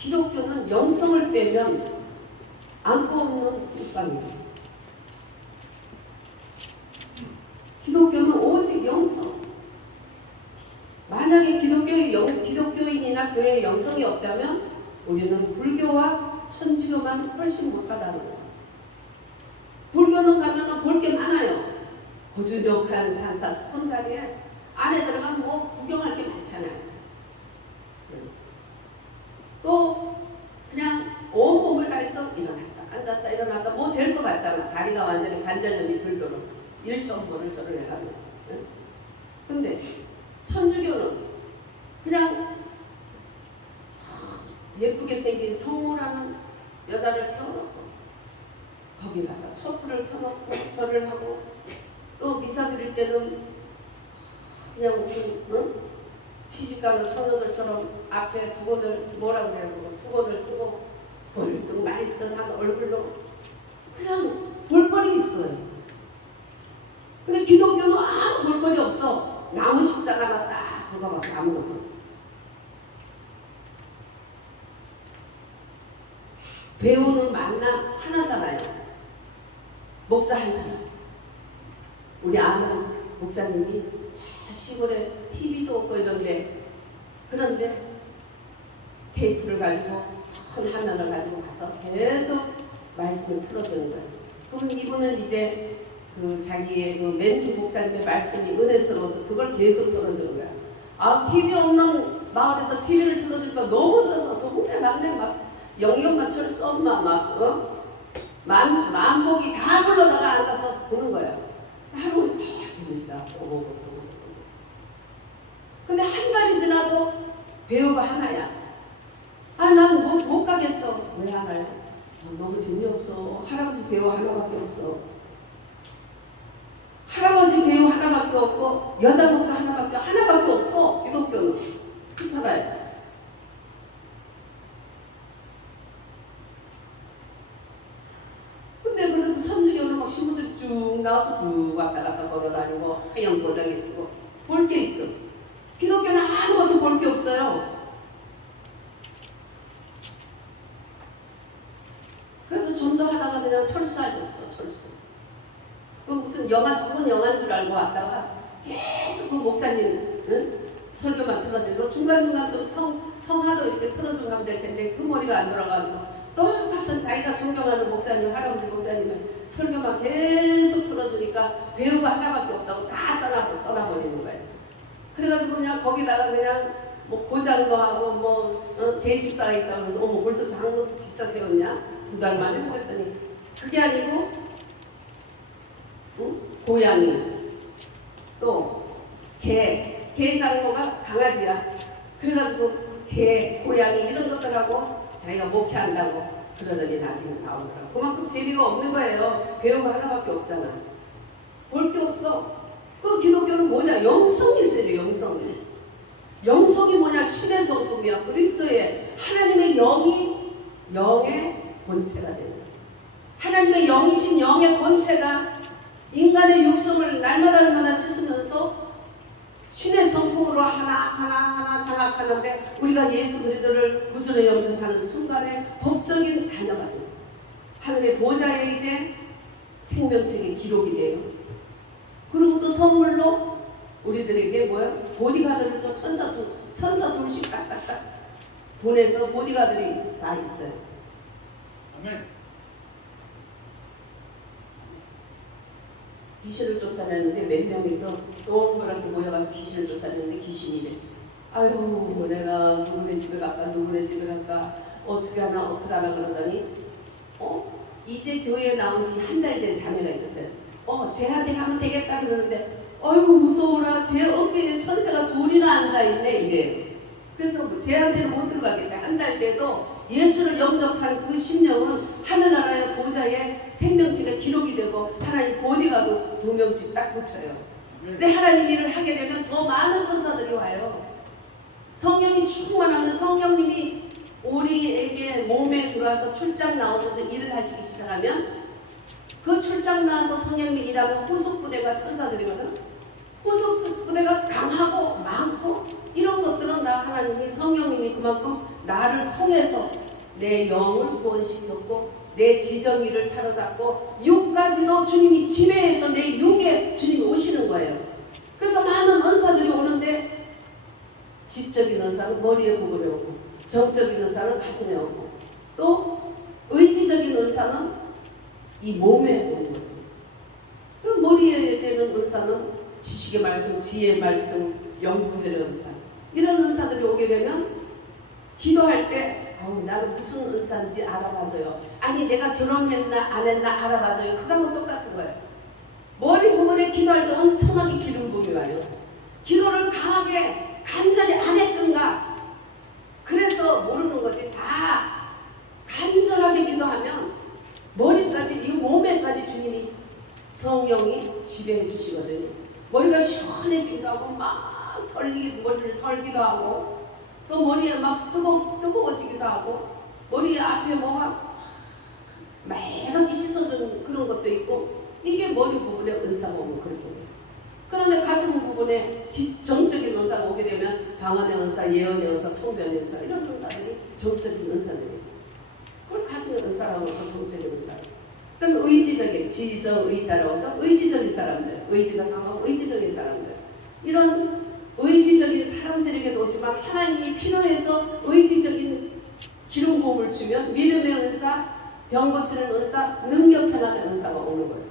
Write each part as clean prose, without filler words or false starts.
기독교는 영성을 빼면 안고 없는 찐빵이에요. 기독교는 오직 영성. 만약에 기독교인이나 교회에 영성이 없다면 우리는 불교와 천주교만 훨씬 못하다는 거예요. 불교는 가면 볼 게 많아요. 고즈넉한 산사 스폰자리에 안에 들어가면 뭐 구경할 게 많잖아요. 또 그냥 온몸을 다해서 일어났다 앉았다 일어났다 뭐 될 것 같잖아. 다리가 완전히 관절염이 들도록 일천번을 절을 해가면서. 근데 천주교는 그냥 예쁘게 생긴 성모라는 여자를 세워놓고 거기 가다 촛불을 켜놓고 절을 하고 또 미사 드릴 때는 그냥 무슨 시집가는 처녀들처럼 앞에 두건을 뭐라 그래요? 수건을 쓰고 멀뚱말뚱한 얼굴로 그냥 볼거리 있어요. 근데 기독교는 아무 볼거리 없어. 나무 십자가가 딱 그거밖에 아무것도 없어. 배우는 만나 하나잖아요. 목사 한 사람. 우리 아는 목사님이 저 시골에 TV도 없고 이런데 그런데 테이프를 가지고 큰 화면을 가지고 가서 계속 말씀을 틀어주는 거예요. 그럼 이분은 이제 그 자기의 그 멘토 목사님의 말씀이 은혜스러워서 그걸 계속 틀어주는 거야. 아, TV 없는 마을에서 TV를 틀어주니까 너무 좋아서 동네 막내 막 영영만 철수 엄마 막 만복이 다 불러다가 앉아서 보는 거야. 하루 재밌다. 근데 한 달이 지나도 배우가 하나야. 아, 난 못 가겠어. 왜 하나야? 너무 재미없어. 할아버지 배우 하나밖에 없어. 할아버지 배우 하나밖에 없고 여자 목사 하나밖에 없어. 기독교는. 그렇잖아요. 근데 그래도 천주교는 막 신부들이 쭉 나와서 쭉 왔다 갔다 걸어다니고 하얀 보자기 쓰고 볼 게 있어. 기독교는 아무것도 볼 게 없어요. 그래서 전도하다가 그냥 철수하셨어. 철수. 그 무슨 좋은 영화인 줄 알고 왔다가 계속 그 목사님 설교만 틀어주고 중간중간 또 성화도 이렇게 틀어주고 하면 될 텐데 그 머리가 안 돌아가지고 똑같은 자기가 존경하는 목사님, 할아버지 목사님의 설교만 계속 틀어주니까 배우가 하나밖에 없다고 다 떠나버리는 거예요. 그래가지고 그냥 거기다가 그냥 뭐 고장도 하고 뭐 대집사가 있다고 해서 어머 벌써 장로 집사 세웠냐? 2달 만에 하겠더니 그게 아니고 고양이 또 개 장로가 강아지야. 그래가지고 개, 고양이 이런 것들하고 자기가 목회한다고 그러더니 나중에 나오더라고. 그만큼 재미가 없는 거예요. 배우가 하나밖에 없잖아. 볼 게 없어. 그 기독교는 뭐냐? 영성이 있어요. 영성이. 영성이 뭐냐? 신의 성품이야. 그리스도의 하나님의 영의 본체가 되는 거예요. 하나님의 영이신 영의 본체가 인간의 육성을 날마다 씻으면서 신의 성품으로 하나 장악하는데 우리가 예수 그리스도를 구주로 영접하는 순간에 법적인 자녀가 되죠. 하늘의 보좌에 이제 생명책의 기록이 돼요. 그리고 또 선물로 우리들에게 뭐야? 보디가드를 또 천사 둘씩 딱딱딱 보내서 보디가드들이 다 있어요. 아멘. 귀신을 쫓아내는데 몇 명이서 동그랗게 모여가지고 귀신을 쫓아내는데 귀신이래. 아유 내가 누구네 집에 갈까 어떻게 하나 그러더니 이제 교회에 나온 지 한 달 된 자매가 있었어요. 쟤한테 가면 되겠다 그러는데 아이고 무서워라. 제 어깨에 천사가 둘이나 앉아있네 이래요. 그래서 쟤한테는 못 들어가겠다. 한 달 돼도 예수를 영접한 그 심령은 하늘나라의 보좌에 생명체가 기록이 되고 하나님 보디가도 2명씩 딱 붙여요. 근데 하나님 일을 하게 되면 더 많은 천사들이 와요. 성령이 충만하면 성령님이 우리에게 몸에 들어와서 출장 나오셔서 일을 하시기 시작하면 그 출장 나와서 성령님이 일하면 후속부대가 천사들이거든. 후속부대가 강하고 많고 이런 것들은 다 하나님이 성령님이 그만큼 나를 통해서 내 영을 구원시켰고 내 지정의를 사로잡고 육까지도 주님이 지배해서 내 육에 주님이 오시는 거예요. 그래서 많은 은사들이 오는데 지적인 은사는 머리에 부분에 오고 정적인 은사는 가슴에 오고 또 의지적인 은사는 이 몸에 오는 거죠. 그 머리에 되는 은사는 지식의 말씀, 지혜의 말씀, 연구의 은사 이런 은사들이 오게 되면 기도할 때 나는 무슨 은사인지 알아봐줘요. 아니 내가 결혼했나 안 했나 알아봐줘요. 그거하고 똑같은 거예요. 머리 부분에 기도할 때 엄청나게 기름 부음이 와요. 기도를 강하게 간절히 안 했던가 그래서 모르는 거지. 다 간절하게 기도하면 머리까지 이 몸에까지 주님이 성령이 지배해 주시거든요. 머리가 시원해지기도 하고 막 머리를 털기도 하고 또 머리에 막 뜨거워지기도 하고 머리 앞에 뭐가 맑게 씻어주는 그런 것도 있고 이게 머리 부분에 은사가 오면 그렇게 돼요. 그 다음에 가슴 부분에 정적인 은사가 오게 되면 방언의 은사, 예언의 은사, 통변의 은사 이런 은사들이 정적인 은사들이에요. 그걸 가슴의 은사라고 하고 정적인 은사. 그 다음에 의지적인, 지정의 따라오죠. 의지적인 사람들, 의지가 강하고 의지적인 사람들 이런 의지적인 사람들에게도 오지만 하나님이 필요해서 의지적인 기름 부음을 주면 믿음의 은사, 병 고치는 은사, 능력 변화의 은사가 오는 거예요.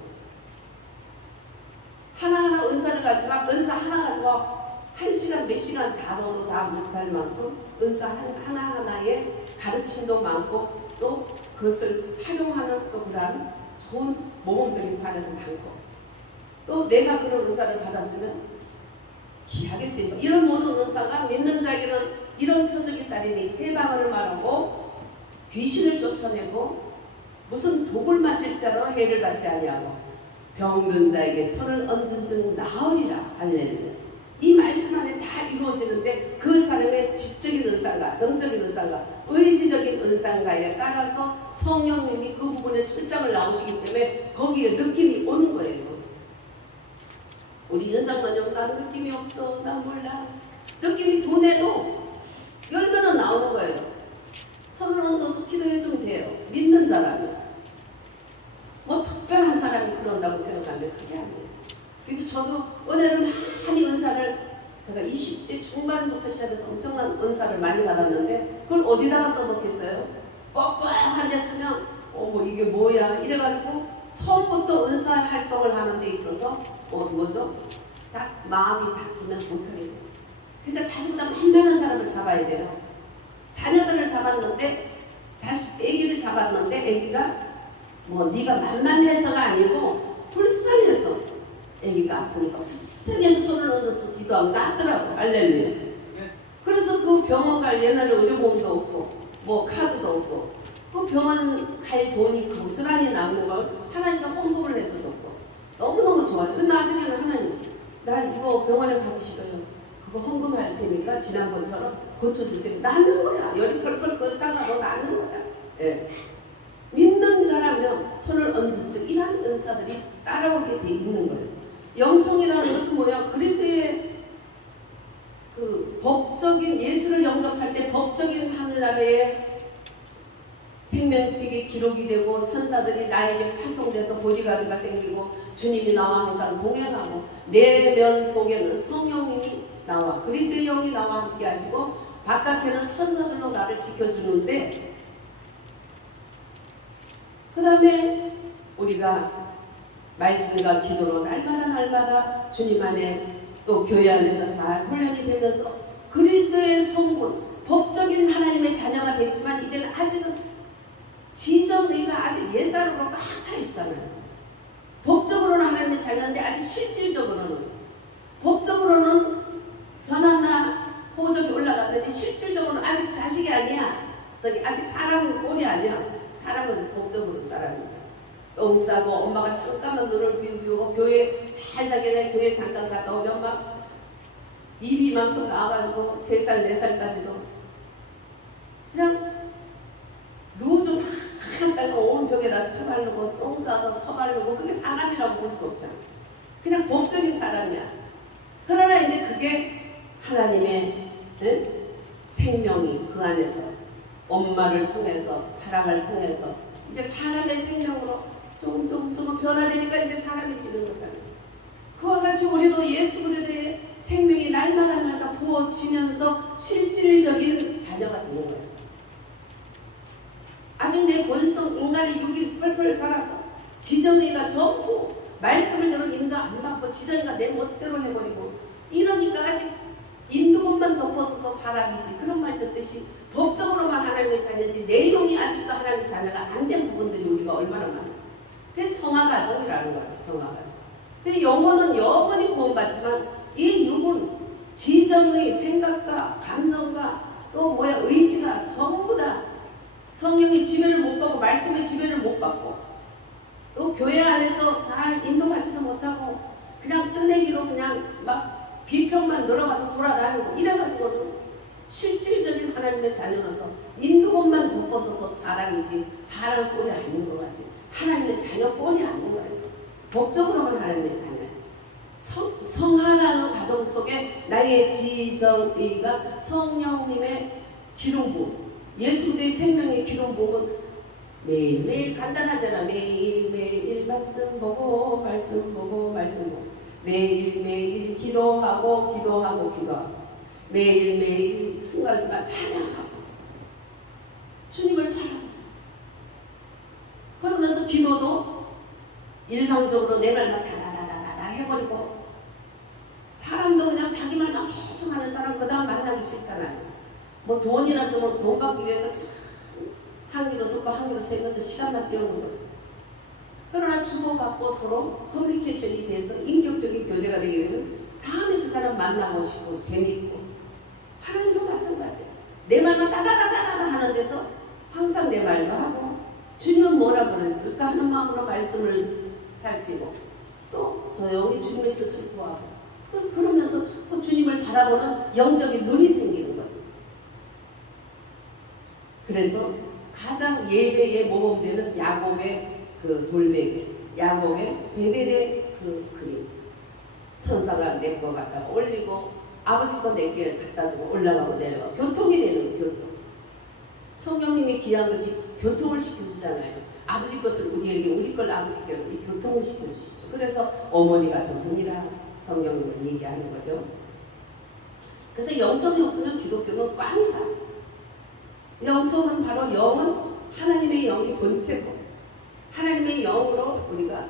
하나하나 은사를 가지만 은사 하나 가지고 1시간 몇 시간 다뤄도 다 못할 만큼 은사 하나하나의 가르침도 많고 또 그것을 활용하는 또 그런 좋은 모범적인 사례도 많고 또 내가 그런 은사를 받았으면 귀하게 쓰이고 이런 모든 은사가 믿는 자에게는 이런 표적이 따르니 새 방언을 말하고 귀신을 쫓아내고 무슨 독을 마실 자로 해를 받지 아니하고 병든 자에게 손을 얹은 즉 나으리라. 할렐루야. 이 말씀 안에 다 이루어지는데 그 사람의 지적인 은사가 정적인 은사가 의지적인 은사가에 따라서 성령님이 그 부분에 출장을 나오시기 때문에 거기에 느낌이 오는 거예요. 우리 연장관용 난 느낌이 없어 나 몰라 느낌이 둔해도 열면은 나오는 거예요. 손을 얹어서 기도해주면 돼요. 믿는 사람이 뭐 특별한 사람이 그런다고 생각하는데 그게 아니에요. 그래도 저도 은혜를 많이 은사를 제가 20대 중반부터 시작해서 엄청난 은사를 많이 받았는데 그걸 어디다가 써놓겠어요? 뻑뻑한 데 쓰면 뭐 이게 뭐야 이래가지고 처음부터 은사 활동을 하는 데 있어서 뭐죠? 딱 마음이 닫히면 못하게 돼요. 그러니까 자기보다 만만한 사람을 잡아야 돼요. 자녀들을 잡았는데 아기를 잡았는데 아기가 뭐 네가 만만해서가 아니고 불쌍해서 아기가 아프니까 불쌍해서 손을 얹어서 기도하면 낫더라고. 할렐루야. 그래서 그 병원 갈 옛날에 의료보험도 없고 뭐 카드도 없고 그 병원 갈 돈이 고스란히 남는 걸 하나님께 헌금을 해서 줬고 너무너무 좋아요. 근데 나중에는 하나님 나 이거 병원에 가기 싫어요. 그거 헌금할 테니까 지난번처럼 고쳐주세요. 낫는 거야. 열이 펄펄 끓다가 너 낫는 거야. 예. 믿는 자라면 손을 얹은 즉 이러한 은사들이 따라오게 돼 있는 거예요. 영성이라는 것은 뭐야? 그리스도의 그 법적인 예수를 영접할 때 법적인 하늘나라의 생명책이 기록이 되고 천사들이 나에게 파송돼서 보디가드가 생기고 주님이 나와 항상 동행하고 내면 속에는 성령님이 나와 그리스도의 영이 나와 함께 하시고 바깥에는 천사들로 나를 지켜주는데 그 다음에 우리가 말씀과 기도로 날마다 주님 안에 또 교회 안에서 잘 훈련이 되면서 그리스도의 성분 법적인 하나님의 자녀가 됐지만 이제는 아직은 지정의가 아직 옛사람으로 꽉 차 있잖아요. 법적으로는 하나님의 자녀인데 아직 실질적으로는 법적으로는 변화나 호적이 올라갔는데 실질적으로는 아직 자식이 아니야. 저기 아직 사람은 꼴이 아니야. 사람은 법적으로 사람이야. 똥 싸고 엄마가 잠깐만 눈을 비우고 교회 잘 자기네 교회 잠깐 갔다 오면 막 입이 만큼 나와가지고 3살 4살까지도 그냥 루즈 다 온 벽에다 처바르고 똥 싸서 처바르고 그게 사람이라고 볼 수 없잖아. 그냥 법적인 사람이야. 그러나 이제 그게 하나님의 생명이 그 안에서 엄마를 통해서 사랑을 통해서 이제 사람의 생명으로 조금 변화되니까 이제 사람이 되는 거잖아요. 그와 같이 우리도 예수 그리스도의 생명이 날마다 부어지면서 실질적인 자녀가 되는 거예요. 아직 내 본성 인간의 육이 펄펄 살아서 지정이가 전부 말씀을 들어 인도 안 받고 지정이가 내 멋대로 해버리고 이러니까 아직 인도만 덮어서서 사람이지 그런 말 듣듯이 법적으로만 하나님의 자녀지 내용이 아직도 하나님의 자녀가 안 된 부분들이 우리가 얼마나 많아요. 그게 성화과정이라는 거죠. 성화과정. 근데 영혼은 영원히 구원받지만 이 육은 지정의 생각과 감정과 또 의지가 전부 다 성령의 지배를 못 받고 말씀의 지배를 못 받고 또 교회 안에서 잘 인도받지도 못하고 그냥 뜨내기로 그냥 막 비평만 늘어가서 돌아다니고 이래가지고는 실질적인 하나님의 자녀라서 인도것만 덮어서서 사람이지 사람 꼴이 아닌 것 같지 하나님의 자녀 꼴이 아닌 거예요. 법적으로만 하나님의 자녀예요. 성하라는 가정 속에 나의 지정의가 성령님의 기름 부음 예수의 생명의 기름 부음은 매일매일 간단하잖아. 매일매일 말씀 보고 매일매일 기도하고 매일매일 순간순간 찬양하고 주님을 바라보고 그러면서 기도도 일방적으로 내 말만 다다다다다 해버리고 사람도 그냥 자기 말만 계속 하는 사람 그 다음 만나기 싫잖아요. 뭐 돈이나 주면 돈 받기 위해서 한 귀로 듣고 한 귀로 세면서 시간만 때우는 거지. 그러나 주고받고 서로 커뮤니케이션이 돼서 인격적인 교제가 되게 되면 다음에 그 사람 만나고 싶고 재밌고 하나님도 마찬가지예요. 내 말만 따다다다다 하는 데서 항상 내 말도 하고 주님은 뭐라 그랬을까 하는 마음으로 말씀을 살피고 또 조용히 주님의 뜻을 구하고 그러면서 자꾸 주님을 바라보는 영적인 눈이 생기는 거죠. 그래서 가장 예배의 모범되는 야곱의 그 돌베개, 야곱의 베델의 그 그림. 천사가 내 거 갖다가 올리고 아버지 거 내 게 갖다 주고 올라가고 내려가고 교통이 되는 교통. 성령님이 귀한 것이 교통을 시켜주잖아요. 아버지 것을 우리에게 우리 걸 아버지께로 이 교통을 시켜주시죠. 그래서 어머니가 도움이라 성령님을 얘기하는 거죠. 그래서 영성이 없으면 기독교는 꽝이다. 영성은 바로 영은 하나님의 영이 본체고 하나님의 영으로 우리가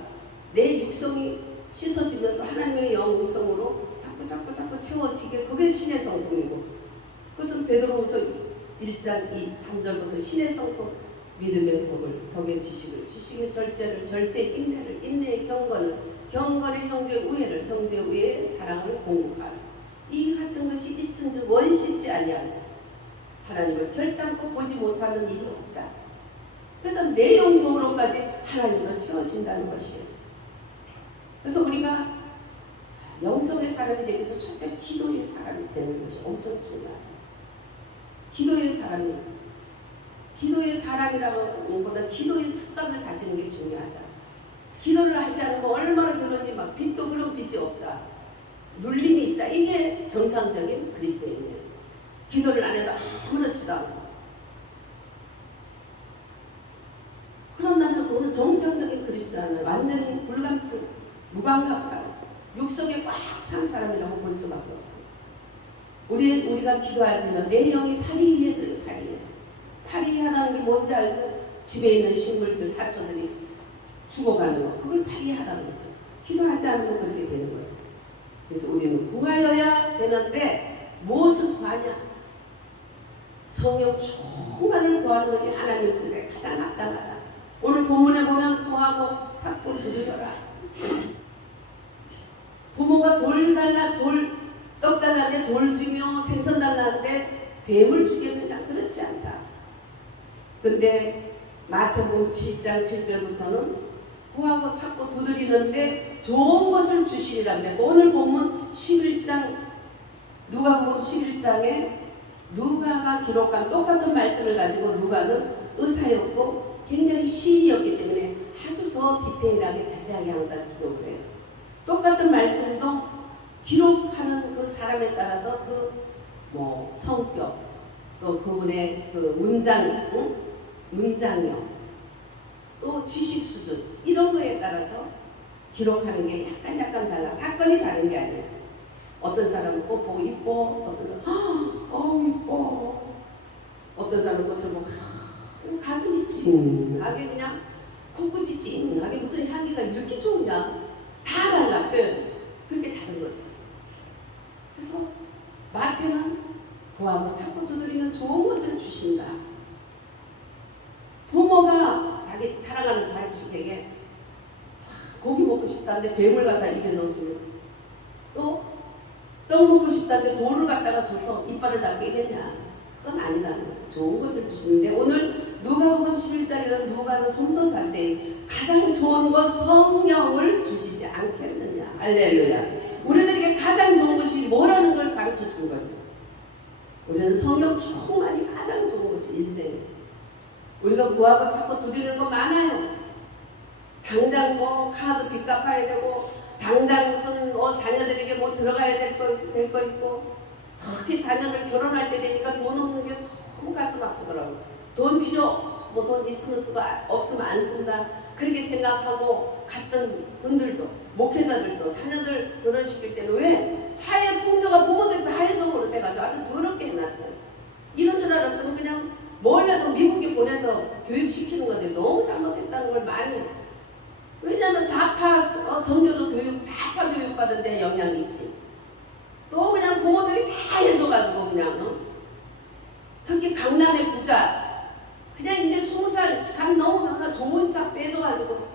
내 육성이 씻어지면서 하나님의 영성으로 자꾸 채워지게 그게 신의 성품이고 그것은 베드로후서 1장 3절부터 신의 성품 믿음의 덕의 지식의 절제를 절제의 인내를 인내의 경건의 형제의 우애를 형제의 우애의 사랑을 공급하라. 이 같은 것이 있은즉 원시지 아니하고 하나님을 결단코 보지 못하는 일이 없다. 그래서 내용적으로까지 하나님으로 채워진다는 것이에요. 그래서 우리가 영성의 사람이 되기 위해서 첫째 기도의 사람이 되는 것이 엄청 중요해요. 기도의 사람이라는 것보다 기도의 습관을 가지는 게 중요하다. 기도를 하지 않으면 얼마나 그러니 막 빛도 그런 빛이 없다. 눌림이 있다. 이게 정상적인 그리스도인이에요. 기도를 안 해도 아무렇지도 않고. 그런다면 그거는 정상적인 그리스도인은 완전히 불감증, 무감각한 육성에 꽉 찬 사람이라고 볼 수밖에 없어요. 우리가 기도하지만 내 영이 파리해져요. 파리하다는 게 뭔지 알죠? 집에 있는 식물들, 하초들이 죽어가는 거. 그걸 파리하다는 거죠. 기도하지 않으면 그렇게 되는 거예요. 그래서 우리는 구하여야 되는데 무엇을 구하냐? 성령 충만을 구하는 것이 하나님 뜻에 가장 마땅하다. 오늘 본문에 보면 구하고 찾고 두드려라. 부모가 떡 달라는데 돌 주며 생선 달라는데 뱀을 주겠느냐? 그렇지 않다. 근데 마태복음 7장 7절부터는 구하고 찾고 두드리는데 좋은 것을 주시리라는데 오늘 보면 11장 누가복음 11장에 누가가 기록한 똑같은 말씀을 가지고 누가는 의사였고 굉장히 시인이었기 때문에 아주 더 디테일하게 자세하게 항상 기록을 해요. 똑같은 말씀도 기록하는 그 사람에 따라서 그 성격, 또 그분의 그 문장력, 또 지식 수준 이런 거에 따라서 기록하는 게 약간 달라. 사건이 다른 게 아니에요. 어떤 사람은 꽃 보고 이뻐, 어떤 사람은 이뻐, 어떤 사람은 꽃을 보고 가슴이 찡하게 그냥 코끝이 찡하게 무슨 향기가 이렇게 좋으냐. 다 달라. 그렇게 다른 거죠. 그래서 마태는 구하고 찾고 두드리면 좋은 것을 주신다. 부모가 자기 사랑하는 자식에게 고기 먹고 싶다는데 뱀을 갖다 입에 넣어주면, 또 떡 먹고 싶다는데 돌을 갖다가 줘서 이빨을 다 깨겠냐. 그건 아니라는 거죠. 좋은 것을 주시는데, 오늘 누가복음 11장에는 누가는 좀 더 자세히 가장 좋은 것 성령을 주시지 않겠느냐. 할렐루야. 우리들에게 가장 좋은 것이 뭐라는 걸 가르쳐 준 거죠. 우리는 성령 충만이 가장 좋은 것이 인생에서. 우리가 구하고 찾고 두드리는 거 많아요. 당장 뭐 카드 빚 갚아야 되고, 당장 무슨 자녀들에게 뭐 들어가야 될 거 있고, 특히 자녀들 결혼할 때 되니까 돈 없는 게 너무 가슴 아프더라고요. 돈 뭐 돈 있으면 쓰고 없으면 안 쓴다. 그렇게 생각하고 갔던 분들도, 목회자들도 자녀들 결혼시킬 때는 왜 사회 풍조가 부모들 다 해적으로 돼가지고 아주 더럽게 해놨어요. 이런 줄 알았으면 그냥 뭘라도 미국에 보내서 교육시키는 건데 너무 잘못했다는 걸 많이 해요. 왜냐하면 정교조 교육, 좌파 교육 받은 데 영향이 있지. 또 그냥 부모들이 다 해줘가지고 그냥 특히 강남의 부자, 그냥 이제 20살 간 넘으면 좋은 차 빼줘가지고,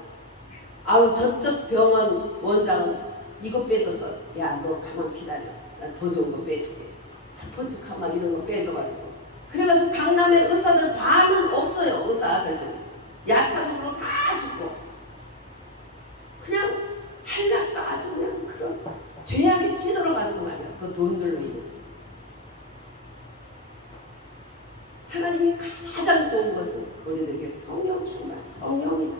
저쪽 병원 원장은 이거 빼줘서, 야 너 가만 기다려, 나 더 좋은 거 빼줄게, 스포츠카 막 이런 거 빼줘가지고, 그래가지고 강남의 의사들 반은 없어요. 의사 아들들 야타적으로 다 죽고, 그냥 한락가 아주 그냥 그런 죄악에 찌들어가지고 말이야. 그 돈들로 인해서. 하나님이 가장 좋은 것은 우리들에게 성령 충만, 성령이다.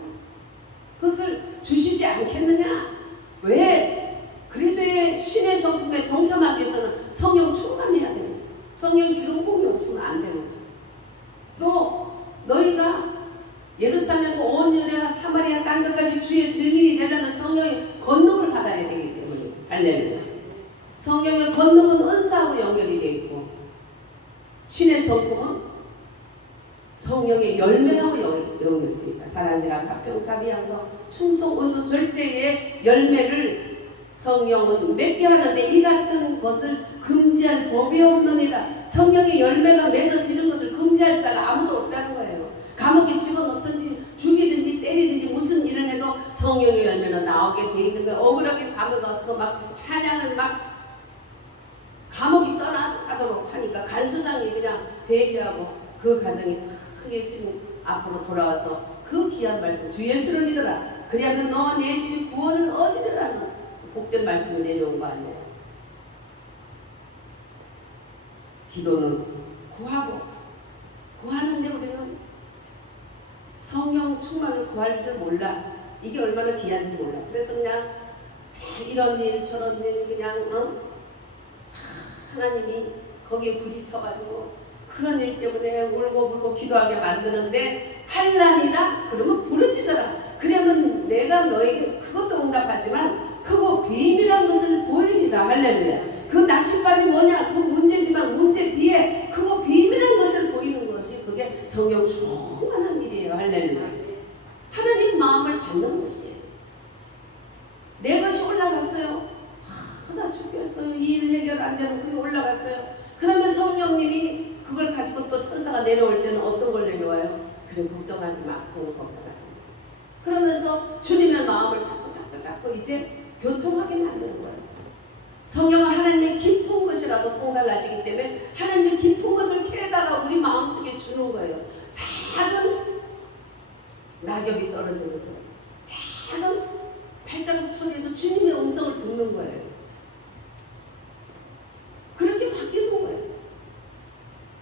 그것을 주시지 않겠느냐? 왜? 그리스도의 신의 성품에 동참하기 위해서는 성령 충만해야 되는, 성령 기름부음이 없으면 안 되는 거예요. 또 너희가 예루살렘 온 유대와 사마리아 땅 끝까지 주의 증인이 되려면 성령의 권능을 받아야 되기 때문에, 할렐루야. 성령의 권능은 은사하고 연결이 되어 있고, 신의 성품은 성령의 열매하고 연결되어 있어요. 사랑이라 화평 자비 양성 충성 온유 절제의 열매를 성령은 맺게 하는데, 이 같은 것을 금지할 법이 없느니라. 성령의 열매가 맺어지는 것을 금지할 자가 아무도 없다는 거예요. 감옥에 집어넣든지 죽이든지 때리든지 무슨 일을 해도 성령의 열매는 나오게 돼 있는 거예요. 억울하게 감옥에 가서 막 찬양을 막 감옥이 떠나가도록 하니까 간수장이 그냥 회개하고 그 가정이 크게 지금 앞으로 돌아와서 그 귀한 말씀, 주 예수를 믿어라, 그리하면 너와 내 집이 구원을 얻으리라는 복된 말씀을 내려온 거 아니에요. 기도는 구하는데 우리는 성령 충만을 구할 줄 몰라. 이게 얼마나 귀한지 몰라. 그래서 그냥 이런 일 저런 일 그냥 하나님이 거기에 부딪혀가지고 그런 일 때문에 울고 기도하게 만드는데, 환난이다 그러면 부르짖어라. 그러면 내가 너에게 그것도 응답하지만 크고 비밀한 것을 보이리라. 할렐루야. 그 낚싯발이 뭐냐? 그 문제지만 문제 뒤에 크고 비밀한 것을 보이는 것이 그게 성령 충만한 일이에요. 할렐루야. 하나님 마음을 받는 것이에요. 내 것이 올라갔어요. 나 죽겠어요. 이 일 해결 안 되면 그게 올라갔어요. 그 다음에 성령님이 그걸 가지고 또 천사가 내려올 때는 어떤 걸 내려와요? 그래 걱정하지 마. 그건 걱정하지 마. 그러면서 주님의 마음을 자꾸 이제 교통하게 만드는 거예요. 성령은 하나님의 깊은 것이라도 통달하시기 때문에 하나님의 깊은 것을 캐다가 우리 마음속에 주는 거예요. 작은 낙엽이 떨어지면서 작은 발자국 소리도 주님의 음성을 듣는 거예요. 그렇게 바뀌는 거예요.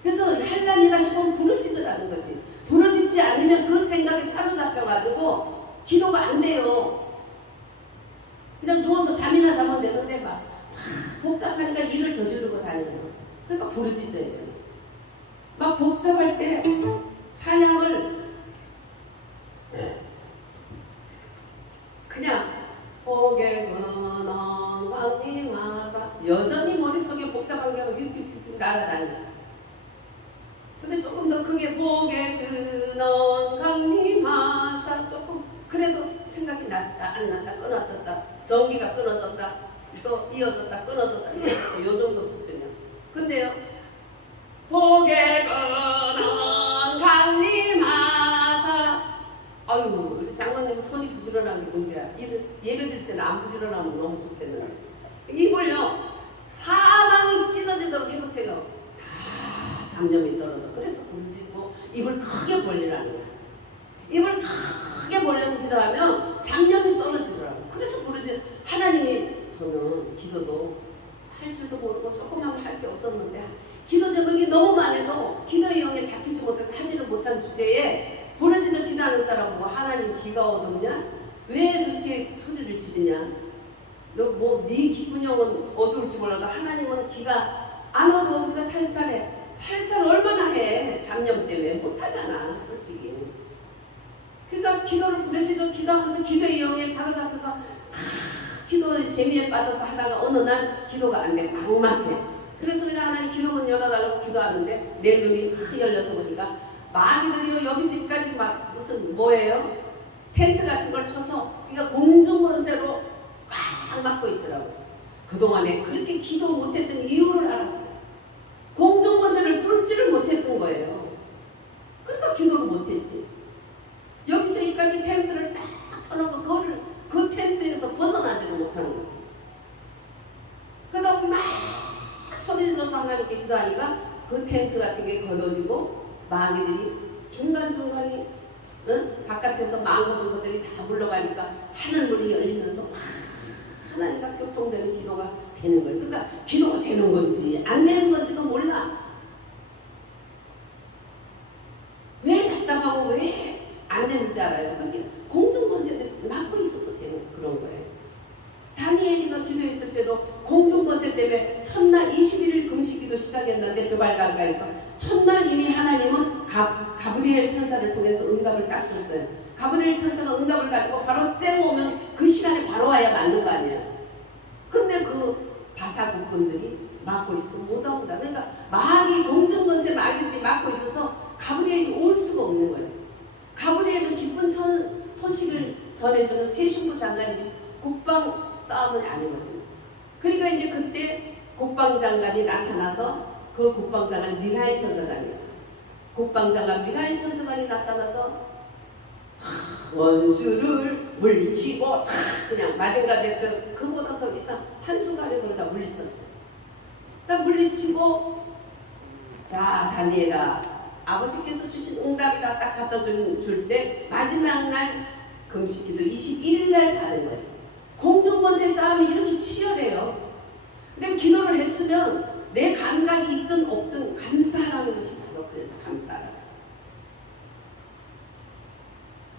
그래서 환난이라 싶으면 부르짖으라는 거지. 부르짖지 않으면 그 생각에 사로잡혀가지고 기도가 안 돼요. 그냥 누워서 잠이나 자면 되는데 막 복잡하니까 일을 저지르고 다니는 거예요. 그러니까 부르짖어야 돼요. 막 복잡할 때 찬양을 그냥 복의 근원 강림하사 여전히 머릿속에 복잡한 게 휙휙휙 날아다녀. 근데 조금 더 크게 복의 근원 강림하사 조금 그래도 생각이 났다 안 났다 끊어졌다 전기가 끊어졌다 또 이어졌다 끊어졌다 이어졌다 요 정도 수준이야. 근데요 복의 근원 강림하사 아유 우리 장로님 손이 부지런한 게 문제야. 예배드릴 때는 안 부지런하면 너무 좋겠는데 이걸요 사방이 찢어지도록 해보세요. 다 잡념이 떨어져. 그래서 부르짖고 입을 크게 벌리라는 거야. 입을 크게 벌려서 기도하면 잡념이 떨어지더라고. 그래서 부르짖 하나님이 저는 기도도 할 줄도 모르고 조금만 할 게 없었는데 기도 제목이 너무 많아도 기도 이용에 잡히지 못해서 하지를 못한 주제에 부르짖어 기도하는 사람 보고 하나님 기가 어둡냐? 왜 그렇게 소리를 지르냐? 너 뭐 네 기분형은 어두울지 몰라도 하나님은 기가 안 어두워. 우리가 살살해. 살살 얼마나 해. 잡념 때문에 못하잖아 솔직히. 그러니까 기도를 부르짖어 기도하면서 기도 이용에 사로잡혀서 기도 재미에 빠져서 하다가 어느 날 기도가 안 돼. 막막해. 그래서 그냥 하나님 기도문 열어달라고 기도하는데 내 눈이 확 열려서 보니까 마귀들이요 여기서 여기까지 막 무슨 뭐예요? 텐트 같은 걸 쳐서 그러니까 공중권세로 꽉 막고 있더라고. 그동안에 그렇게 기도 못했던 이유를 알았어요. 공중권세를 뚫지를 못했던 거예요. 그러니까 기도를 못했지. 여기서 여기까지 텐트를 딱 쳐놓고 그거를 그 텐트에서 벗어나지를 못하는 거예요. 그러다 막 소리 질러서 하나님께 기도하니까 그 텐트 같은 게 걷어지고 마귀들이 중간중간에 바깥에서 망고든 것들이 다 물러가니까 하늘문이 열리면서 하나님과 교통되는 기도가 되는 거예요. 그러니까 기도가 되는 건지 안 되는 건지도 몰라. 왜 답답하고 왜 안 되는지 알아요. 그렇게 공중권세를 막고 있어서 되는 그런 거예요. 다니엘이가 기도했을 때도 공중권세 때문에 첫날 21일 금식기도 시작했는데 드발강가에서 첫날 이미 하나님은 가브리엘 천사를 통해서 응답을 딱 줬어요. 가브리엘 천사가 응답을 가지고 바로 쌩 오면 그 시간에 바로 와야 맞는 거 아니에요. 근데 그 바사 국군들이 막고 있어서 못 온다. 그러니까 마귀 공중권세 마귀들이 막고 있어서 가브리엘이 올 수가 없는 거예요. 가브리엘은 기쁜 소식을 전해주는 최신부 장관이지 국방 싸움은 아니거든요. 그러니까 이제 그때 국방장관이 나타나서 그 국방장관 미가엘 천사장이에요. 국방장관 미가엘 천사장이 나타나서 원수를 물리치고 그냥 마징가지 했던 그보다 더 이상 한순간에 다 물리쳤어요. 다 물리치고 자 다니엘아 아버지께서 주신 응답이다 딱 갖다 줄 때 마지막 날 금식기도 21일 날 가는 거예요. 공중권세 싸움이 이렇게 치열해요. 근데 기도를 했으면 내 감각이 있든 없든 감사하라는 것이 바로 그래서 감사하라.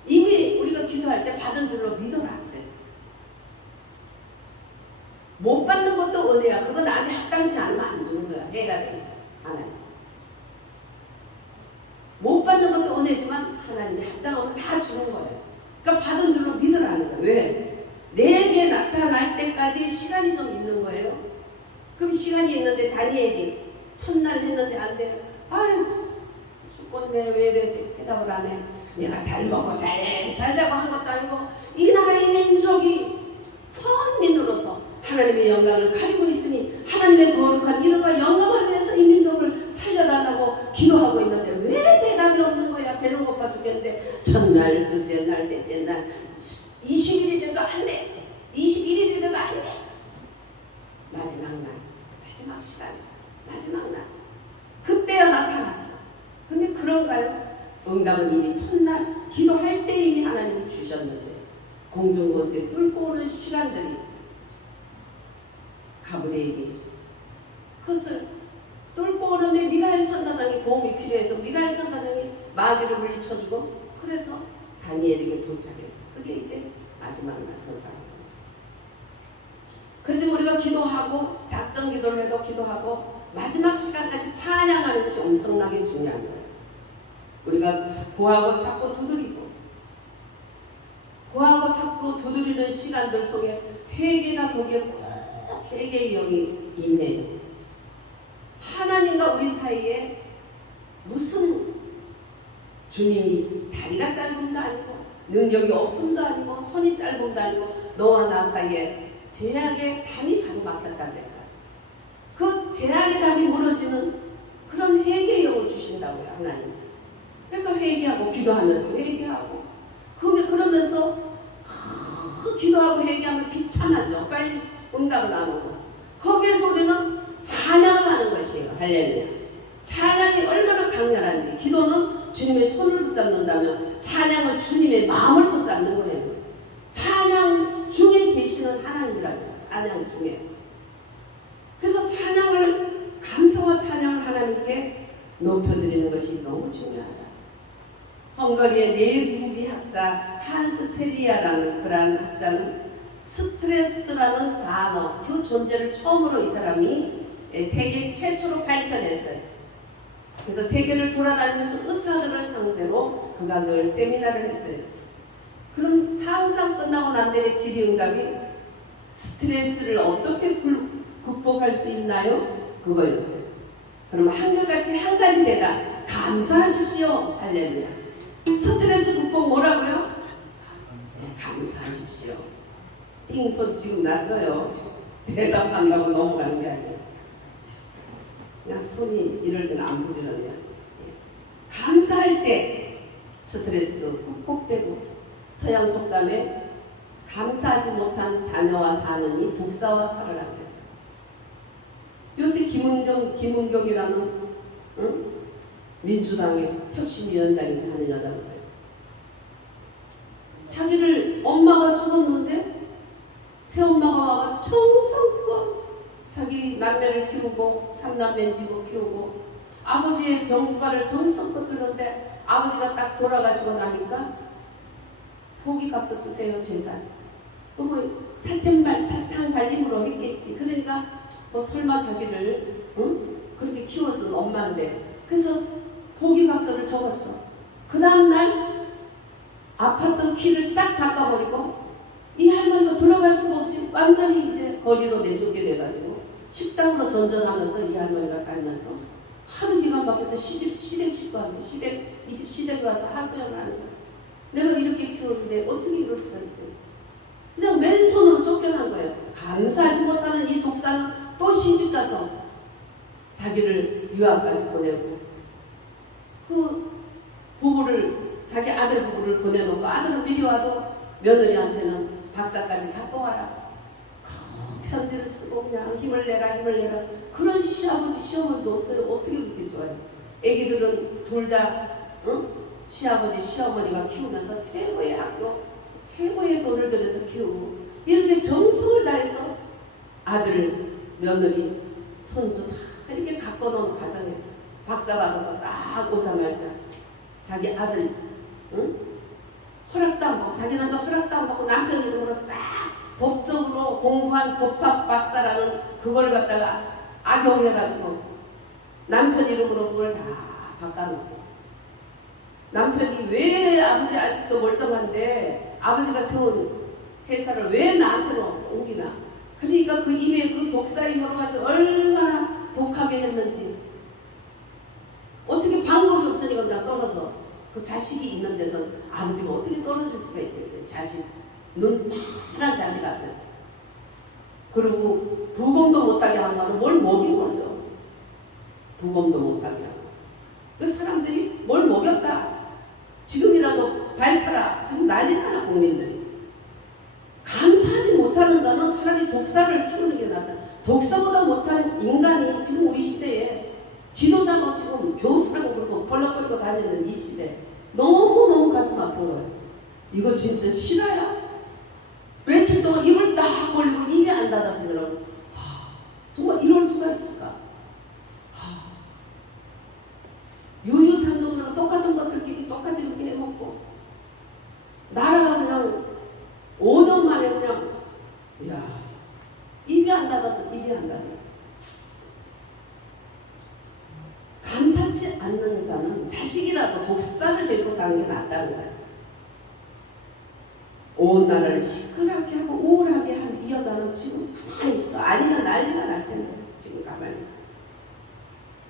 이미 우리가 기도할 때 받은 줄로 믿어라 그랬어. 못 받는 것도 은혜야. 그건 나한테 합당치 않으면 안 주는 거야. 해가 돼. 하나님. 못 받는 것도 은혜지만 하나님이 합당하면 다 주는 거예요. 그러니까 받은 줄로 믿으라는 거예요. 왜? 내게 나타날 때까지 시간이 좀 있는 거예요. 그럼 시간이 있는데 다니엘이 첫날 했는데 안 돼. 아유 죽겠네 왜 이래 대답을 안 해. 내가 잘 먹고 잘 살자고 한 것도 아니고 이 나라의 민족이 선민으로서 하나님의 영광을 가지고 있으니 하나님의 거룩한 이름과 영광을 위해서 이 민족을 살려달라고 기도하고 있는데 왜 대답이 없는 거야. 배는 고파 죽겠는데 첫날, 둘째 날, 셋째 날 20일이 돼도 안 돼. 21일이 돼도 안 돼. 마지막 날, 마지막 시간, 마지막 날 그때야 나타났어. 근데 그런가요? 응답은 이미 첫날 기도할 때 이미 하나님이 주셨는데 공중권세 뚫고 오는 시간들이 가브리엘이 그것을 뚫고 오는데 미가엘 천사장이 도움이 필요해서 미가엘 천사장이 마귀를 물리쳐주고 그래서 다니엘에게 도착했어. 그게 이제 마지막 날 도착합니다. 그런데 우리가 기도하고 작정 기도를 해도 기도하고 마지막 시간까지 찬양하는 것이 엄청나게 중요한 거예요. 우리가 구하고 찾고 두드리고 구하고 찾고 두드리는 시간들 속에 회개가 거기에 꼭 회개의 영이 임해요. 하나님과 우리 사이에 무슨 주님이 다리가 짧은도 아니고 능력이 없음도 아니고 손이 짧은도 아니고 너와 나 사이에 제약의 담이 가로막혔다 그랬잖아요. 그 제약의 담이 무너지는 그런 회개의 영을 주신다고요, 하나님. 그래서 회개하고 기도하면서 회개하고 그러면서 기도하고 회개하면 비참하죠. 빨리 응답을 안 오고 거기에서 우리는 찬양을 하는 것이에요. 할렐루야. 찬양이 얼마나 강렬한지. 기도는 주님의 손을 붙잡는다면 찬양은 주님의 마음을 붙잡는 거예요. 찬양 중에 계시는 하나님이라고 해서 찬양 중에. 그래서 찬양을 감사와 찬양을 하나님께 높여드리는 것이 너무 중요하다. 헝가리의 내부비학자 한스 세리아라는 그러한 학자는 스트레스라는 단어 그 존재를 처음으로 이 사람이 세계 최초로 밝혀냈어요. 그래서 세계를 돌아다니면서 의사들을 상대로 그가 늘 세미나를 했어요. 그럼 항상 끝나고 난 뒤에 질의응답이 스트레스를 어떻게 극복할 수 있나요? 그거였어요. 그럼 한결같이 한 가지 대답, 감사하십시오. 할렐루야. 스트레스 극복 뭐라고요? 감사하십시오. 띵 소리 지금 났어요. 대답한다고 넘어가는 게 아니에요. 그냥 손이 이럴 때는 안 부지런해요. 감사할 때 스트레스도 극복되고, 서양 속담에 감사하지 못한 자녀와 사는 이 독사와 살아라고 했어요. 요새 김은경이라는 민주당의 혁신위원장이 하는 여자가 있어요. 자기를 엄마가 죽었는데 새엄마가 와가 정성껏 자기 남매를 키우고 삼남매 집을 키우고 아버지의 병수발을 정성껏 들었는데 아버지가 딱 돌아가시고 나니까 포기각서 쓰세요. 재산. 뭐 사탕 발림으로 했겠지. 그러니까 뭐 설마 자기를 그렇게 키워준 엄마인데 그래서 포기각서를 적었어. 그 다음날 아파트 길을 싹 닦아버리고 이 할머니가 들어갈 수가 없이 완전히 이제 거리로 내쫓게 돼가지고 식당으로 전전하면서 이 할머니가 살면서 하루 기가 막혀서 시댁 식구한테 이 집 시댁에 와서 하소연을 하는 거야. 내가 이렇게 키웠는데 어떻게 이럴 수가 있어요? 그냥 맨손으로 쫓겨난 거예요. 감사하지 못하는 이 독사는 또 시집가서 자기를 유학까지 보내고 그 부부를 자기 아들 부부를 보내놓고 아들을 미워하고 며느리한테는 박사까지 갖고 와라. 편지를 쓰고 그냥 힘을 내라 그런 시아버지 시어머니도 없어요. 어떻게 그렇게 좋아요? 애기들은 둘 다 시아버지 시어머니가 키우면서 최고의 학교 최고의 돈을 들여서 키우고 이렇게 정성을 다해서 아들 며느리 손주 다 이렇게 갖고 놓은 가정에 박사 받아서 딱 오자마자 자기 아들 허락도 안 받고 자기 남자 허락도 안 받고 남편 이름으로 싹 법적으로 공부한 법학 박사라는 그걸 갖다가 악용해가지고 남편 이름으로 그걸 다 바꿔놓고 남편이 왜 아버지 아직도 멀쩡한데 아버지가 세운 회사를 왜 나한테는 옮기나. 그러니까 그 입에 그 독사의 혀가 얼마나 독하게 했는지 어떻게 방법이 없으니까 그냥 떨어져. 그 자식이 있는 데서 아버지가 어떻게 떨어질 수가 있겠어요. 자식 눈 파란 자식 앞에서. 그리고 부검도 못하게 한 거는 뭘 먹인 거죠. 부검도 못하게 하고 그 사람들이 뭘 먹였다. 지금이라도 밝혀라. 지금 난리잖아 국민들이. 감사하지 못하는 자는 차라리 독사를 키우는 게 낫다. 독사보다 못한 인간이 지금 우리 시대에 지도자도 지금 교수라고 그러고 벌렁거리고 다니는 이 시대 너무너무 가슴 아픈 거예요. 이거 진짜 실화야? 며칠 동안 입을 딱 벌리고 입이 안 닫아지더라고. 정말 이럴 수가 있을까? 유유상종으로 똑같은 것들끼리 똑같이 그렇게 해먹고 나라가 그냥 5년 만에 그냥 입이 안 닫아서 입이 안 닫아. 들고 사는 게 낫다는 거야. 온 나라를 시끄럽게 하고 우울하게 한 이 여자는 지금 가만히 있어. 아니면 난리가 날 텐데 지금 가만히 있어.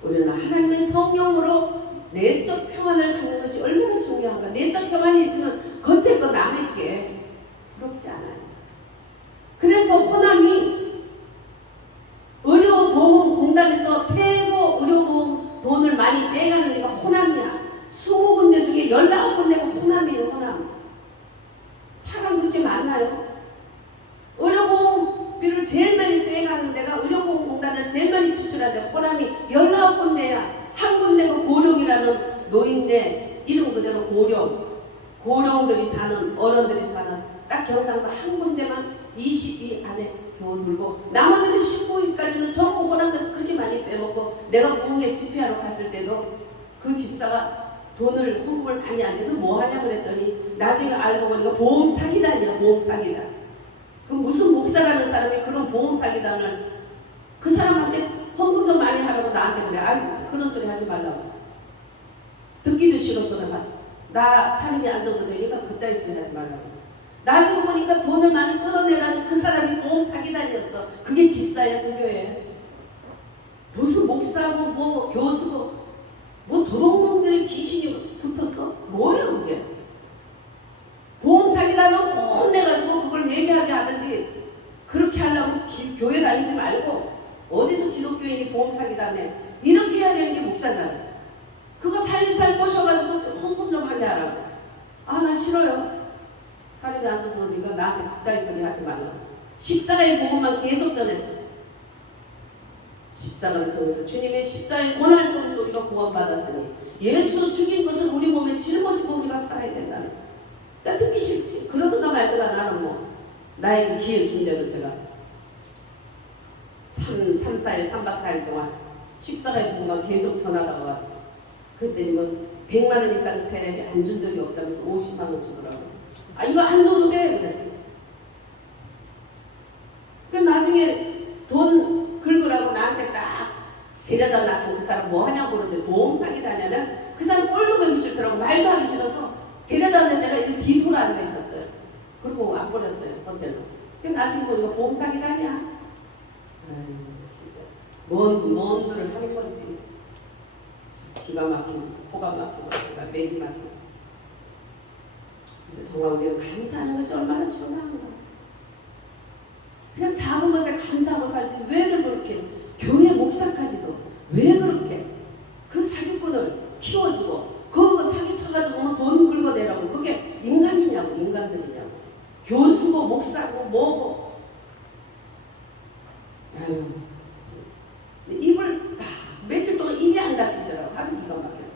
우리는 하나님의 성령으로 내적 평안을 갖는 것이 얼마나 중요한가. 내적 평안이 있으면 겉에 거 남의 게 부럽지 않아요. 그래서 호남이 의료보험공단에서 최고 의료보험 돈을 많이 빼가는 데가 호남이야. 20군데 중에 19군데가 호남이에요. 호남. 사람 그렇게 많나요? 의료보험비를 제일 많이 빼가는 데가 의료보험공단을 제일 많이 지출하는 데가 호남이 19군데야. 한 군데가 고령이라는 노인네, 이름 그대로 고령들이 사는, 어른들이 사는 딱 경상도 한 군데만 20위 안에 겨우 들고 나머지는 19위까지는 전부 호남에서 그렇게 많이 빼먹고, 내가 무흥에 집회하러 갔을 때도 그 집사가 돈을 헌금을 많이 안 해도 뭐 하냐 그랬더니 나중에 알고 보니까 보험 사기단이야. 보험 사기단. 그 무슨 목사라는 사람이 그런 보험 사기단을 그 사람한테 헌금 좀 많이 하라고 나한테 그래. 아이 그런 소리 하지 말라고. 듣기도 싫어서 나 사람이 안 줘도 되니까 그따위 소리 하지 말라고. 나중에 보니까 돈을 많이 끌어내라는 그 사람이 보험 사기단이었어. 그게 집사야. 그 교회 무슨 목사고 뭐 교수고 뭐 도둑놈들의 귀신이 붙었어? 뭐야 그게? 보험 사기단은 혼내가지고 그걸 얘기하게 하든지 그렇게 하려면 교회 다니지 말고 어디서 기독교인이 보험 사기단에 이렇게 해야 되는 게 목사잖아. 그거 살살 꼬셔가지고 헌금 좀 하게 하라고. 아 나 싫어요. 사람이 안 듣는 거 나한테 그따위 소리 하지 말라고. 십자가의 복음만 계속 전했어. 십자가를 통해서 주님의 십자가의 고난을 통해서 우리가 구원받았으니 예수 죽인 것을 우리 몸에 짊어지고 우리가 살아야 된다는 거야. 그러니까 듣기 싫지. 그러든가 말든가 나는 뭐 나에게 기회 준 대로 제가 3박 4일 동안 십자가의 복음만 계속 전하다가 왔어. 그때 뭐 100만 원 이상 세례비 안 준 적이 없다면서 50만 원 주더라고. 아 이거 안 줘도 돼 그랬어. 그 나중에 돈 긁으라고 나한테 딱 데려다 놨던 그 사람 뭐 하냐고 그러는데 보험 사기다냐면 그 사람 꼴도 보기 싫더라고. 말도 하기 싫어서 데려다 놨는 데가 이렇게 비도로 앉아 있었어요. 그리고 안 버렸어요. 호텔로. 그 나중에 보니까 보험 사기다냐. 아유 진짜 뭔 들을 하는 건지 기가 막히고 코가 막히고 맥이 막히고. 그래서 정말 우리가 감사하는 것이 얼마나 중요한 거야. 그냥 작은 것에 감사하고 살지 왜 그렇게 교회 목사까지도 왜 그렇게 그 사기꾼을 키워주고 그거 사기쳐가지고 돈 긁어내라고. 그게 인간이냐고. 인간들이냐고. 교수고 목사고 뭐고. 아유 입을 다 며칠 동안 입이 안 닫히더라고. 하도 기가 막혀서.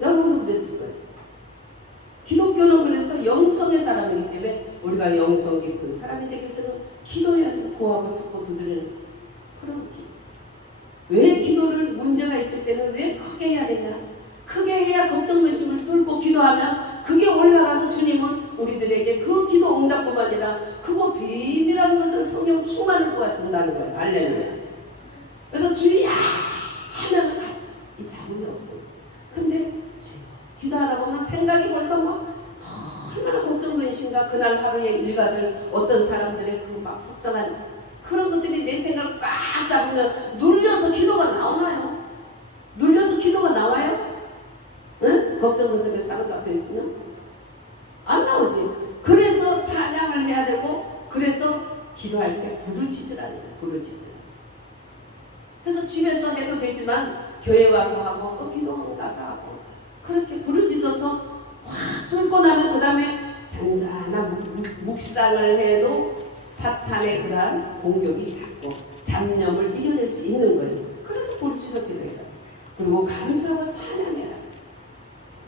여러분도 그랬을 거예요. 기독교는 그래서 영성의 사람이기 때문에 우리가 영성 깊은 사람이 되기 위해서는 기도해야 돼. 고하고 자꾸 두드리는 그런 기도. 왜 기도를 문제가 있을 때는 왜 크게 해야 되냐? 크게 해야 걱정 근심을 뚫고 기도하면 그게 올라가서 주님은 우리들에게 그 기도 응답뿐만 아니라 그거 비밀한 것을 성령 충만을 구하신다는 거예요. 할렐루야. 그래서 주님 하면 이 자문이 없어요. 근데 기도하다 보면 생각이 벌써 막 얼마나 걱정 근심과 그날 하루에 일가들 어떤 사람들의 그 막 속상한 그런 것들이 내 생각을 꽉 잡으면 눌려서 기도가 나오나요? 눌려서 기도가 나와요? 응? 걱정 근심에 싸움잡혀 있으면 안 나오지. 그래서 찬양을 해야 되고 그래서 기도할 때 부르짖으라는 거예요. 부르짖으라. 그래서 집에서 해도 되지만 교회 와서 하고 또 기도하고 가서 하고 그렇게 부르짖어서 확 뚫고 나면 그 다음에 잔잔한 묵상을 해도 사탄의 그러한 공격이 작고 잡념을 이겨낼 수 있는 거예요. 그래서 부르짖어 기도해라. 그리고 감사하고 찬양해라.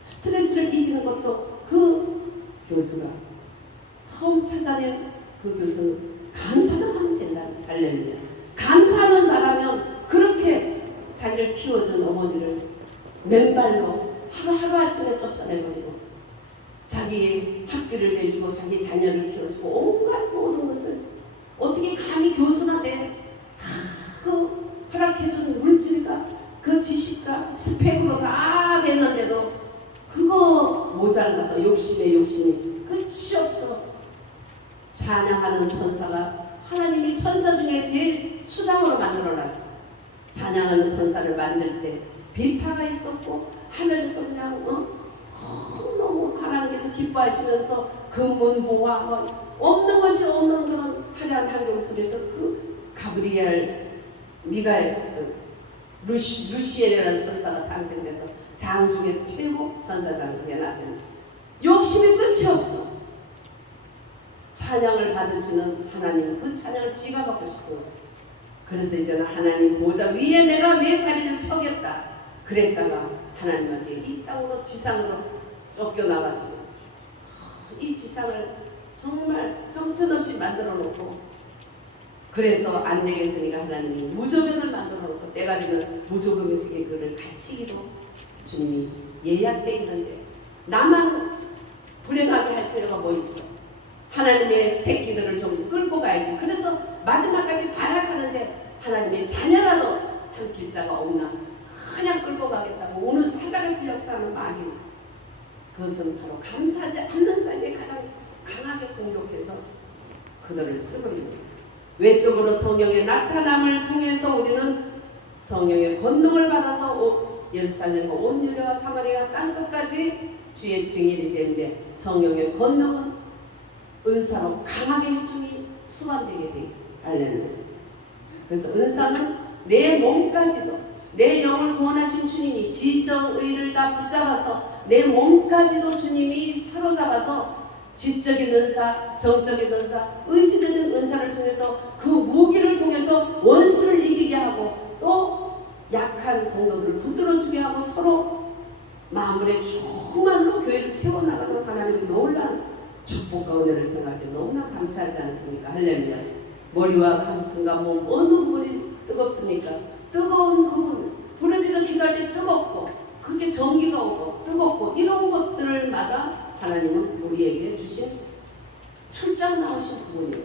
스트레스를 이기는 것도 그 교수가 처음 찾아낸 그 교수는 감사만 하면 된다. 할렐루야. 감사는 잘하면 그렇게 자기를 키워준 어머니를 맨발로 하루아침에 쫓아내버리고 자기의 학비를 내주고 자기 자녀를 키워주고 온갖 모든 것을 어떻게 감히 교수나 그 허락해준 물질과 그 지식과 스펙으로 다 됐는데도 그거 모자라서 욕심이 끝이 없어. 찬양하는 천사가 하나님이 천사 중에 제일 수상으로 만들어놨어. 찬양하는 천사를 만들 때 비파가 있었고 하늘에서 그냥 너무 하나님께서 기뻐하시면서 그 문보와 없는 것이 없는 그런 화려한 환경 속에서 그 가브리엘, 미가엘, 루시엘이라는 천사가 탄생돼서 장 중에 최고 천사장을 해놨더니 욕심이 끝이 없어. 찬양을 받으시는 하나님, 그 찬양을 지가 받고 싶은 거예요. 그래서 이제는 하나님 보좌 위에 내가 내 자리를 펴겠다 그랬다가 하나님한테 이 땅으로 지상으로 쫓겨나가지고 이 지상을 정말 형편없이 만들어 놓고, 그래서 안 되겠으니까 하나님이 무조건을 만들어 놓고 때가 되면 무조건식의 그를 갇히기로 주님이 예약되어 있는데 나만 불행하게 할 필요가 뭐 있어. 하나님의 새끼들을 좀 끌고 가야지. 그래서 마지막까지 발악하는데 하나님의 자녀라도 삼킬 자가 없나 그냥 끌고 가겠다고 오늘 사자같이 역사하는 말이, 그것은 바로 감사하지 않는 자에게 가장 강하게 공격해서 그들을 쓰고 있는 거예요. 외적으로 성령의 나타남을 통해서 우리는 성령의 권능을 받아서 예루살렘과 온 유대와 사마리아 땅끝까지 주의 증인이 되는데, 성령의 권능은 은사로 강하게 해줌이 수반되게 돼 있어요. 할렐루야. 그래서 은사는 내 몸까지도, 내 영을 구원하신 주님이 지정의를 다 붙잡아서 내 몸까지도 주님이 사로잡아서 지적인 은사, 정적인 은사, 의지적인 은사를 통해서 그 무기를 통해서 원수를 이기게 하고 또 약한 성도들을 붙들어주게 하고 서로 마음의 충만으로 교회를 세워나가는 하나님의 놀라운 축복과 은혜를 생각할 때 너무나 감사하지 않습니까? 할렐루야. 머리와 가슴과 몸 어느 부분이 뜨겁습니까? 뜨거운 그 부분, 부러지던 기도할 때 뜨겁고 그렇게 전기가 오고 뜨겁고 이런 것들마다 하나님은 우리에게 주신 출장 나오신 부분이에요.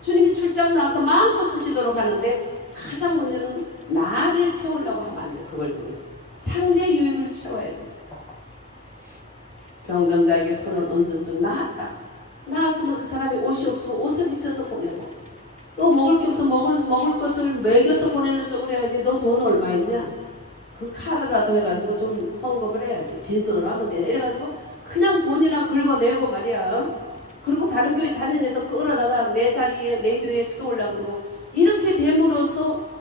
주님이 출장 나와서 마음껏 쓰시도록 하는데 가장 문제는 나를 채우려고 하면 안 돼. 그걸 통해서 상대 유익을 채워야 돼. 병든자에게 손을 얹은 즉 나았으면 그 사람이 옷이 없으면 옷을 입혀서 보내고, 또 먹을 게 없어 먹을 것을 먹여서 보내는 쪽으로 해야지. 너 돈 얼마 있냐? 그 카드라도 해가지고 좀 헌금을 해야지. 빈손으로 하면 돼. 이래가지고 그냥 돈이랑 긁어내고 말이야. 그리고 다른 교회 다니는 애도 끌어다가 내 자리에 내 교회에 채우려고 그러고, 이렇게 됨으로써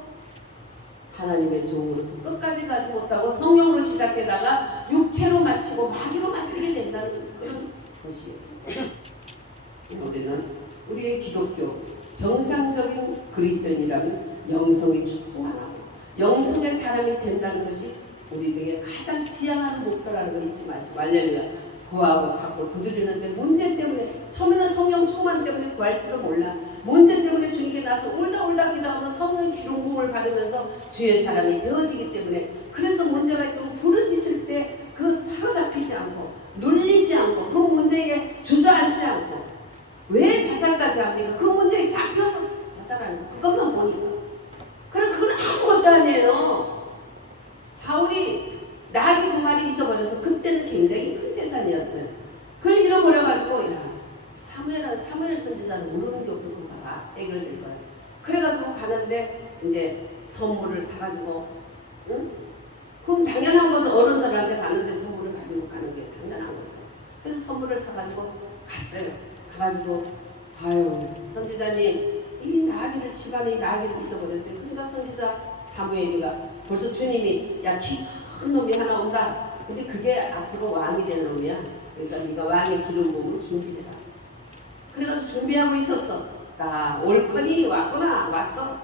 하나님의 종으로서 끝까지 가지 못하고 성령으로 시작해다가 육체로 마치고 마귀로 마치게 된다는 그런 것이에요. 우리는 우리의 기독교 정상적인 그리스도인이라면 영성이 충만하고 영성의 사람이 된다는 것이 우리에게 가장 지향하는 목표라는 걸 잊지 마시고, 할렐루야. 구하고 자꾸 두드리는데 문제 때문에, 처음에는 성령 충만 때문에 구할지도 몰라. 문제 때문에 주님께 나서 울다 기도하면 성령 기름 부음을 받으면서 주의 사람이 되어지기 때문에, 그래서 문제가 있으면 부르짖을 때 그 사로잡히지 않고 눌리지 않고 그 문제에 주저앉지 않고, 왜 자살까지 합니까? 그 문제에 잡혀서 자살하는 거, 그것만 보니까. 그럼 그건 아무것도 아니에요. 사울이 나귀 2마리 잊어버려서 그때는 굉장히 큰 재산이었어요. 그걸 잃어버려가지고, 야, 사무엘 선지자는 모르는 게 없어. 그거 다 해결될 거야. 그래가지고 가는데 이제 선물을 사가지고, 응? 그럼 당연한 거죠. 어른들한테 가는데 선물을 가지고 가는 게 당연한 거죠. 그래서 선물을 사가지고 갔어요. 가가지고, 아유, 선지자님, 이 나귀를, 집안에 나귀를 잊어버렸어요. 그러니까 선지자 사무엘이가 벌써 주님이, 야, 키 큰 놈이 하나 온다. 근데 그게 앞으로 왕이 될 놈이야. 그러니까 네가 왕의 기름 부음을 준비해라. 그래가지고 준비하고 있었어. 나 올거니 왔구나. 왔어.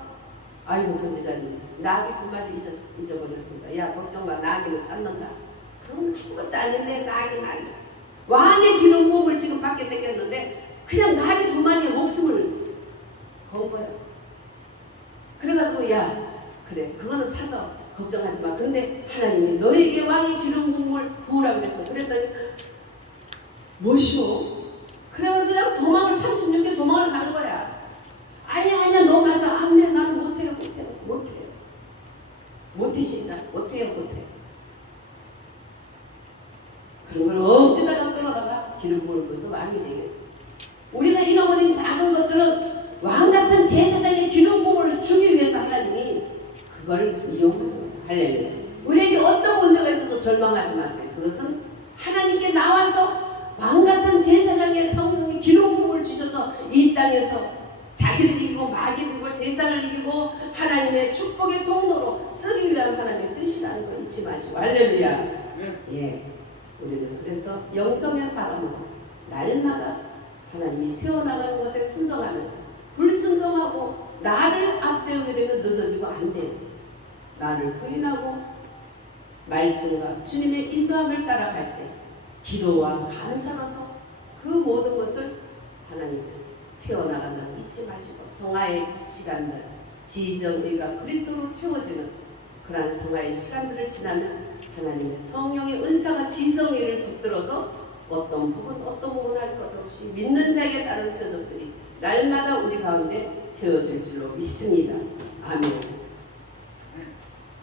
아이고 선지자님, 나귀 2마리 잊어버렸습니다. 야, 걱정 마. 나귀는 찾는다. 그럼 아무것도 아닌데 나귀. 왕의 기름 부음을 지금 받게 생겼는데 그냥 나귀 2마리의 목숨을 건 거야. 그래가지고, 야, 그래, 그거는 찾아. 걱정하지 마. 근데 하나님이 너에게 왕의 기름 부음을 부으라고 그랬어. 그랬더니 뭐시오? 그래가지고 그냥 도망을 36개 도망을 가는 거야. 아니야 너 맞아. 안 돼. 나는 못해요. 못해 진짜. 못해요. 다른 걸 어찌다가 끌어다가 기름 부을 것은 왕이 되겠어. 우리가 잃어버린 작은 것들은 왕 같은 제사장의 기름 부음을 주기 위해서 하나님이 그걸 이용하는 거예요. 할렐루야. 우리에게 어떤 문제가 있어도 절망하지 마세요. 그것은 하나님께 나와서 왕 같은 제사장의 성령의 기름 부음을 주셔서 이 땅에서 자기를 이기고 마귀를 이기고 세상을 이기고 하나님의 축복의 통로로 쓰기 위한 하나님의 뜻이라는 걸 잊지 마시고. 할렐루야. 예, 우리는 그래서 영성의 사람으로 날마다 하나님이 세워나가는 것에 순종하면서 불순종하고 나를 앞세우게 되면 늦어지고 안 돼요. 나를 부인하고 말씀과 주님의 인도함을 따라갈 때 기도와 감사로서 그 모든 것을 하나님께서 채워나간다는 거 잊지 마시고 성화의 시간들, 지정의가 그리스도로 채워지는 그러한 성화의 시간들을 지나면 하나님의 성령의 은사가 지정의를 붙들어서 어떤 부분 할 것 없이 믿는 자에게 따른 표적들이 날마다 우리 가운데 세워질 줄로 믿습니다. 아멘.